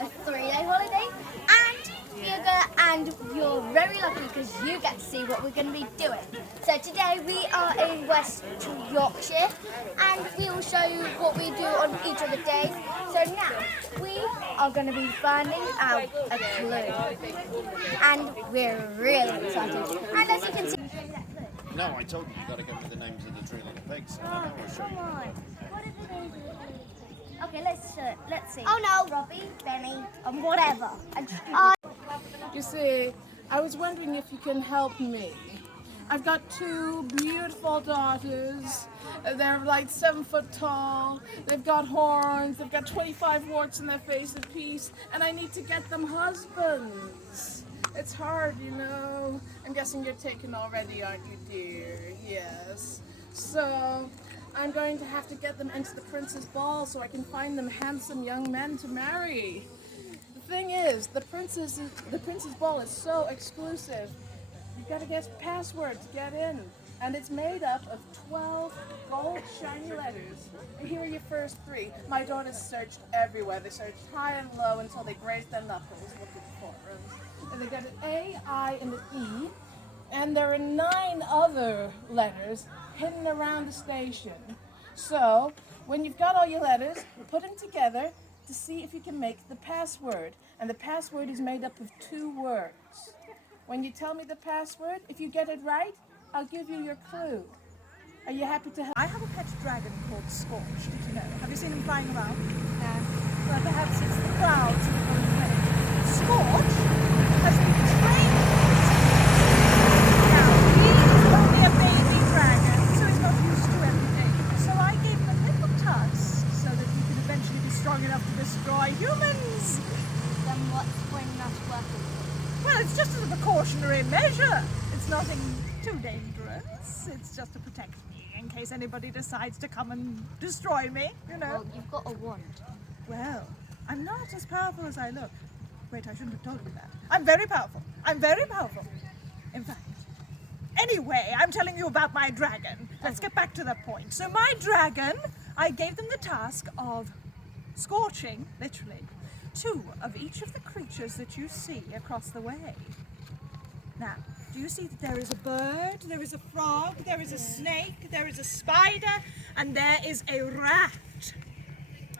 a 3-day holiday, and you're very lucky because you get to see what we're going to be doing. So today we are in West Yorkshire, and we will show you what we do on each of the days. So now we are going to be finding out a clue, and we're really excited. And as you can see, no, I told you got to go with the names of the three little pigs. So now I'll show you. What are the names of the pigs? Okay, let's see. Oh no, Robbie, Benny, and whatever. You see, I was wondering if you can help me. I've got two beautiful daughters. They're like 7 foot tall. They've got horns. They've got 25 warts in their face apiece, and I need to get them husbands. It's hard, you know. I'm guessing you're taken already, aren't you, dear? Yes. So I'm going to have to get them into the prince's ball so I can find them handsome young men to marry. The thing is, the prince's ball is so exclusive. You've got to get a password to get in. And it's made up of 12 gold shiny letters. And here are your first 3. My daughters searched everywhere. They searched high and low until they grazed their knuckles with the forums. And they got an A, I, and an E. And there are 9 other letters hidden around the station. So, when you've got all your letters, put them together to see if you can make the password. And the password is made up of 2 words. When you tell me the password, if you get it right, I'll give you your clue. Are you happy to help? I have a pet dragon called Scorch, did you know? Have you seen him flying around? No. Well, perhaps it's the clouds that are going away. Scorch has been trained. Now, he is only a baby dragon, so he's not used to everything. So I gave him a little tusk so that he could eventually be strong enough to destroy humans. Then what's when not working? Well, it's just as a precautionary measure. It's nothing too dangerous. It's just to protect me in case anybody decides to come and destroy me, you know. Well, you've got a wand. Well, I'm not as powerful as I look. Wait, I shouldn't have told you that. I'm very powerful. I'm very powerful. In fact. Anyway, I'm telling you about my dragon. Let's get back to the point. So my dragon, I gave them the task of scorching, literally, 2 of each of the creatures that you see across the way. Now, do you see that there is a bird, there is a frog, there is a snake, there is a spider, and there is a rat?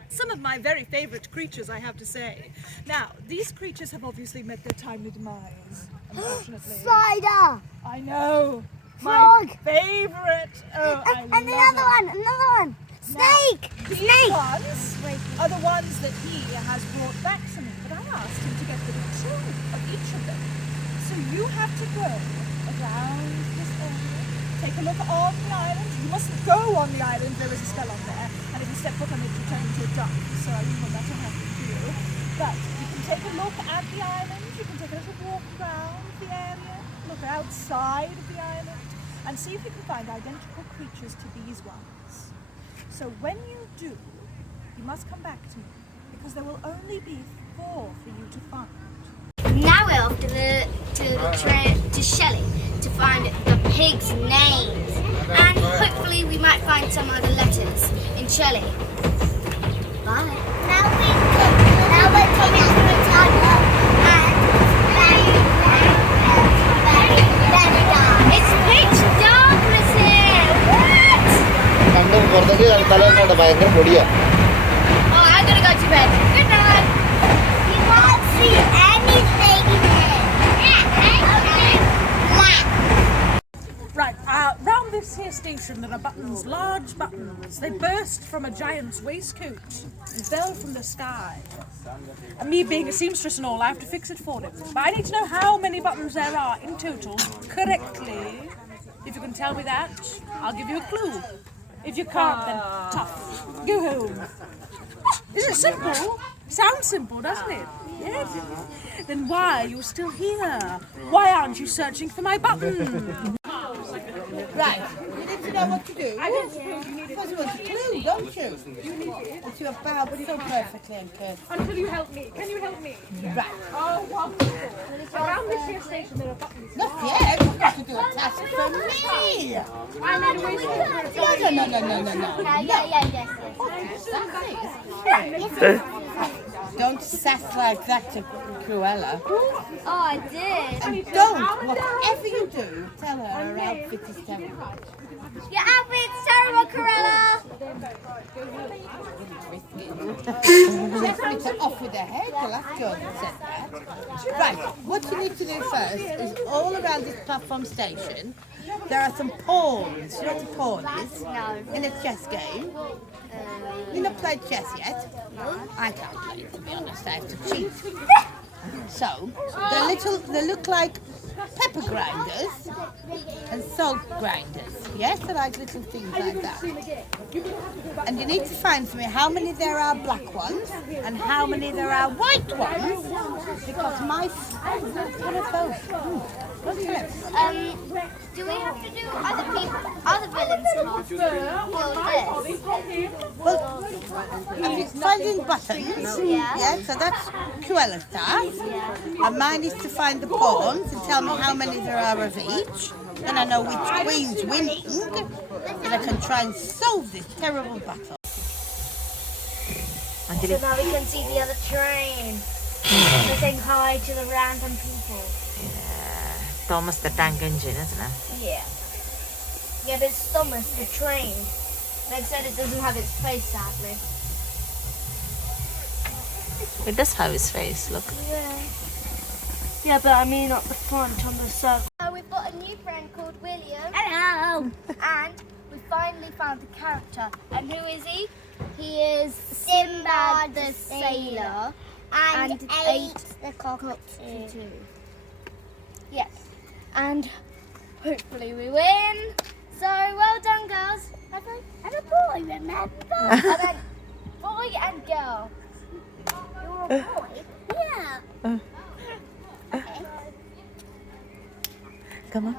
Some of my very favorite creatures, I have to say. Now, these creatures have obviously met their timely demise, unfortunately. Spider! I know! Frog! My favorite! Oh, I love it. Another one! Snake! These ones are the ones that he has brought back to me, but I asked him to get rid of 2 of each of them. So you have to go around this area, take a look on the island. You mustn't go on the island, there is a spell on there, and if you step foot on it, you turn into a duck, so I wouldn't want that to happen to you. But you can take a look at the island, you can take a little walk around the area, look outside of the island, and see if you can find identical creatures to these ones. So when you do, you must come back to me, because there will only be 4 for you to find. Now we're off to Shelley to find the pigs' names, and hopefully we might find some other letters in Shelley. Bye. Now we're coming to the tunnel, and very dark. It's pitch darkness here. What? Oh, I'm gonna go to bed. Good night. You won't see anything here. Right, round this here station there are buttons, large buttons. They burst from a giant's waistcoat and fell from the sky. And me being a seamstress and all, I have to fix it for him. But I need to know how many buttons there are in total, correctly. If you can tell me that, I'll give you a clue. If you can't, then tough. Go home. Isn't it simple? Sounds simple, doesn't it? Yes. Then why are you still here? Why aren't you searching for my button? Right, you need to know what to do. I don't suppose you need it. Because you want a clue, don't you? You need it. But you have bowed so perfectly and carefully. Until you help me. Can you help me? Right. Oh, wonderful. Around this here station there are buttons. Not yet, you've got to do a task for me. I made a waistcoat for a No. Yes. That's it. Don't sass like that to Cruella. Oh, I did. And don't, whatever you do, tell her her outfit is terrible. Your outfit's terrible, Corella. She asked me to off with her head. Well, that's good that said that. Right, what you need to do first is all around this platform station, there are some pawns. You know what a pawn is? No. In a chess game. You not played chess yet? I can't play it, to be honest. I have to cheat. So, they look like pepper grinders and salt grinders. Yes, they're like little things like that. And you need to find for me how many there are black ones and how many there are white ones, because my one of those. What's close? Do we have to do other villains' tasks to build this? Well, finding buttons. Yeah, so that's Cruella's task. And mine is to find the pawns and tell me how many there are of each. Then I know which queen's winning. And I can try and solve this terrible battle. So now we can see the other train. They're saying hi to the random people. It's almost the tank engine, isn't it? Yeah. Yeah, but it's Thomas, the train. They've said it doesn't have its face, sadly. It does have his face, look. Yeah. Yeah, but I mean at the front on the circle. We've got a new friend called William. Hello! And we finally found a character. And who is he? He is Sinbad the Sailor. And Eight the Cockatoo. Yes. And hopefully we win. So well done, girls. And a boy, remember? I meant boy and girl. You're a boy? Yeah. Okay. Come on.